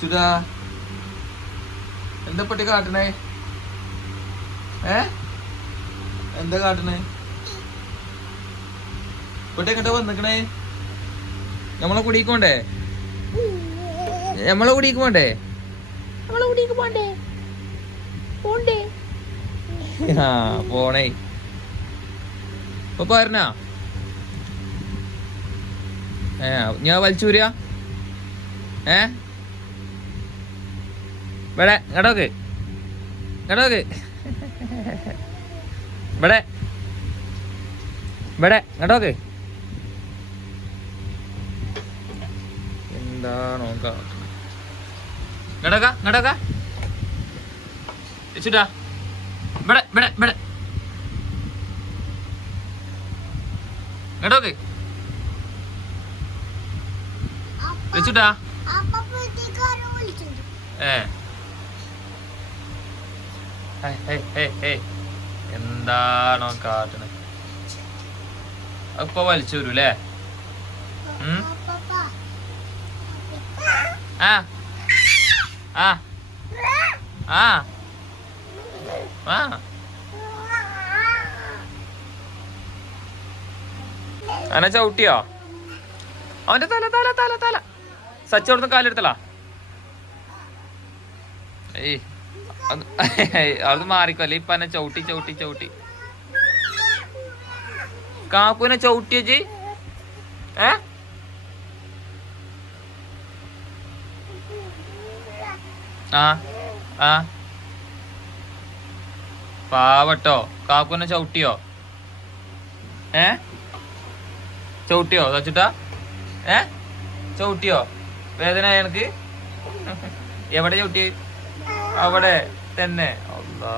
ചുടാ എന്താ പട്ടി കാട്ടണേ? എന്താ കാട്ടണേ? പട്ടി എങ്ങട്ടാ വന്നിക്കണേ? നമ്മളെ കുടിക്ക് പോണ്ടേ? നമ്മളെ കുടിക്ക് പോണ്ടേ? നമ്മളെ കുടിക്ക് പോണ്ടേ? പോണ്ടേ? ആ പോണേ. ഇപ്പൊ പറഞ്ഞ ഞാൻ വലിച്ചൂരിയ ഇവിടെ ഇങ്ങോട്ടോക്ക് ഇങ്ങോട്ടോക്ക് ഇവിടെ ഇവിടെ ഇങ്ങോട്ടോക്ക്. എന്താണോ ഇങ്ങോട്ടോക്ക ഇങ്ങോട്ടോക്ക ചുറ്റാ ഇവിടെ ഇവിടെ ഇവിടെ ഇങ്ങോട്ടോക്ക് വെച്ചുട്ടാ. എന്താണോ കാട്ടണേ? അപ്പൊ വലിച്ചു വരൂല്ലേ? ആ ആ ആ ആ അനെ ചവിട്ടിയോ? അവന്റെ തല തല തല തല സച്ചോടന്ന് കാലെടുത്തലാ. ഏയ് അത് മാറിക്കല്ലേ. ഇപ്പൊ എന്നെ ചവിട്ടി ചവിട്ടി ചവിട്ടി കാക്കുനെ ചവിട്ടിയജി. ആ ആ പാവട്ടോ. കാക്കുനെ ചവിട്ടിയോ? ചവിട്ടിയോ സച്ചുട്ടാ? ചവിട്ടിയോ? വേദന എനക്ക്? എവിടെ ചവിട്ടി? അവിടെ തന്നെ. അല്ലാ